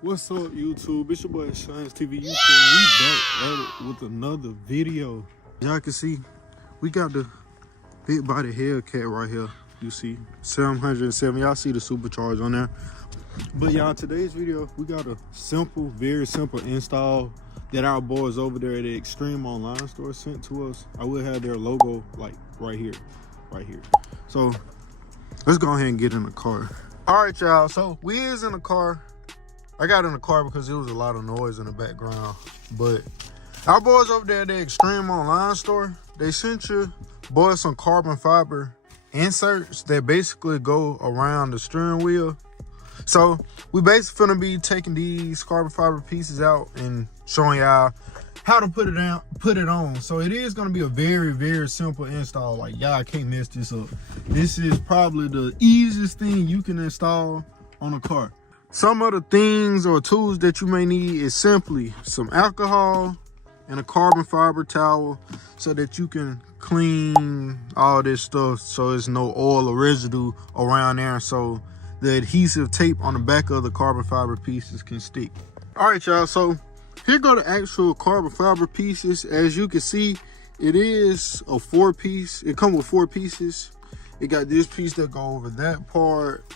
What's up, YouTube? It's your boy Shines TV. We back at it with another video. Y'all can see we got the big body Hellcat right here. You see 707. Y'all see the supercharge on there. But y'all, today's video we got a simple, very simple install that our boys over there at the Extreme Online Store sent to us. I will have their logo like right here. So let's go ahead and get in the car. All right, y'all. So we is in the car. I got in the car because there was a lot of noise in the background. But our boys over there at the Extreme Online Store, they sent you boys some carbon fiber inserts that basically go around the steering wheel. So we basically gonna be taking these carbon fiber pieces out and showing y'all how to put it on. So it is gonna be a very, very simple install. Like, y'all can't mess this up. This is probably the easiest thing you can install on a car. Some of the things or tools that you may need is simply some alcohol and a carbon fiber towel so that you can clean all this stuff so there's no oil or residue around there, so the adhesive tape on the back of the carbon fiber pieces can stick. All right, y'all, so here go the actual carbon fiber pieces. As you can see, it is a 4-piece. It comes with 4 pieces. It got this piece that go over that part.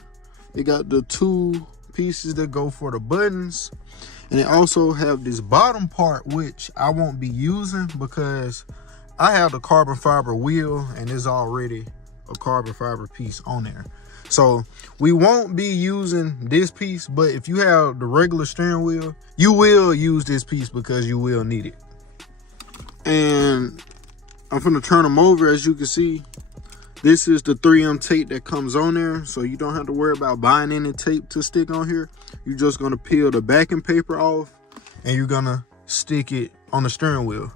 It got the 2 pieces that go for the buttons, and it also have this bottom part which I won't be using because I have the carbon fiber wheel and there's already a carbon fiber piece on there, so we won't be using this piece. But if you have the regular steering wheel, you will use this piece because you will need it. And I'm gonna turn them over. As you can see, this is the 3M tape that comes on there, so you don't have to worry about buying any tape to stick on here. You're just gonna peel the backing paper off and you're gonna stick it on the steering wheel.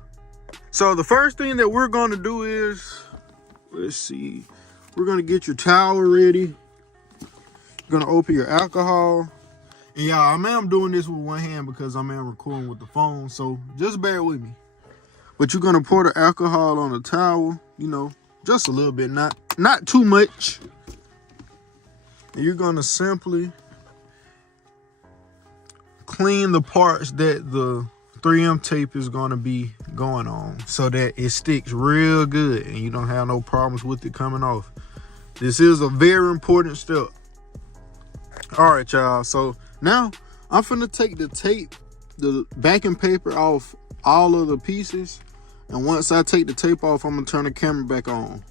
So the first thing that we're gonna do is, let's see, we're gonna get your towel ready. You're gonna open your alcohol. And y'all, I'm doing this with one hand because I'm recording with the phone, so just bear with me. But you're gonna pour the alcohol on the towel, you know, just a little bit, not too much. And you're gonna simply clean the parts that the 3M tape is gonna be going on so that it sticks real good and you don't have no problems with it coming off. This is a very important step. All right, y'all, so now I'm finna take the tape, the backing paper off all of the pieces. And once I take the tape off, I'm gonna turn the camera back on.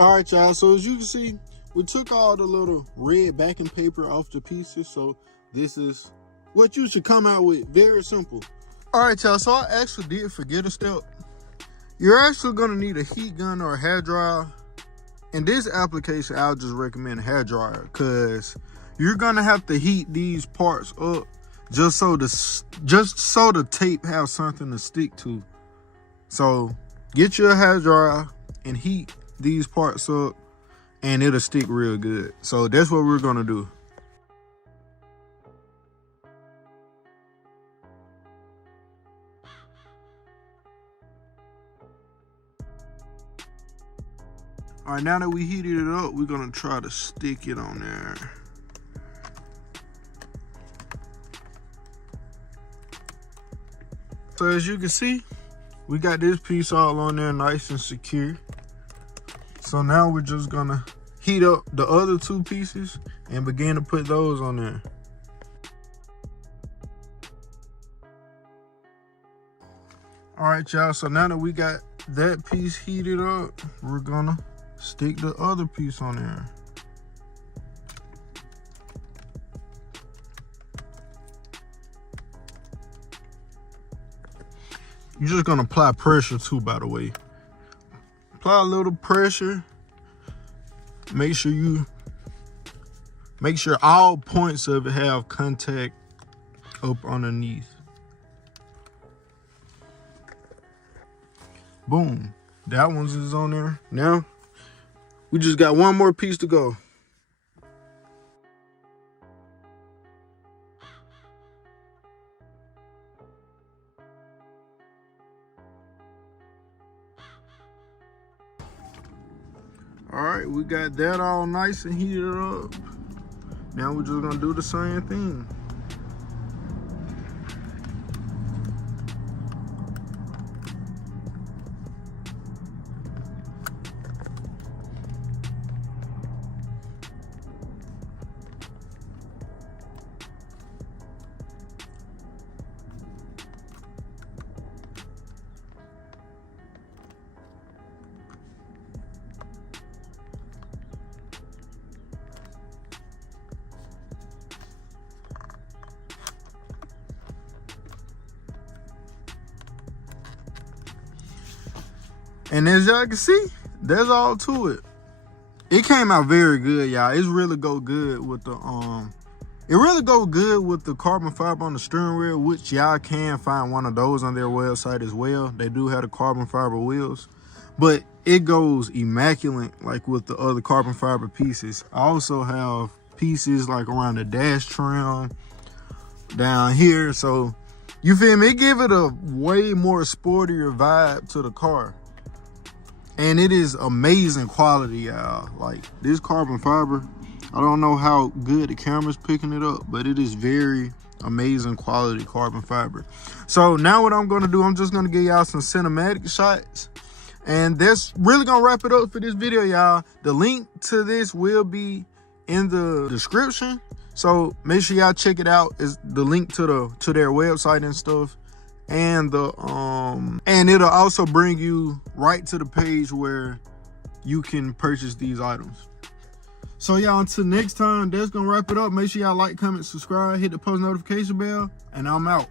All right, y'all, so as you can see, we took all the little red backing paper off the pieces. So this is what you should come out with. Very simple. All right, y'all, so I actually did forget a step. You're actually gonna need a heat gun or a hair dryer. In this application, I'll just recommend a hair dryer because you're gonna have to heat these parts up just so the tape has something to stick to. So get your hair dryer and heat these parts up and it'll stick real good. So that's what we're gonna do. All right, now that we heated it up, we're gonna try to stick it on there. So as you can see, we got this piece all on there nice and secure. So now we're just gonna heat up the other 2 pieces and begin to put those on there. All right, y'all, so now that we got that piece heated up, we're gonna stick the other piece on there. You're just gonna apply pressure too, by the way. Apply a little pressure. Make sure all points of it have contact up underneath. Boom. That one's is on there. Now, we just got one more piece to go. All right, we got that all nice and heated up. Now we're just gonna do the same thing. And as y'all can see, that's all to it. It came out very good, y'all. It's really go good with the it really go good with the carbon fiber on the steering wheel, which y'all can find one of those on their website as well. They do have the carbon fiber wheels, but it goes immaculate like with the other carbon fiber pieces. I also have pieces like around the dash trim down here, so you feel me? It give it a way more sportier vibe to the car. And it is amazing quality, y'all. Like, this carbon fiber, I don't know how good the camera's picking it up, but it is very amazing quality carbon fiber. So now what I'm gonna do, I'm just gonna give y'all some cinematic shots. And that's really gonna wrap it up for this video, y'all. The link to this will be in the description. So make sure y'all check it out. It's the link to their website and stuff. And and it'll also bring you right to the page where you can purchase these items. So y'all, until next time, that's gonna wrap it up. Make sure y'all like, comment, subscribe, hit the post notification bell, and I'm out.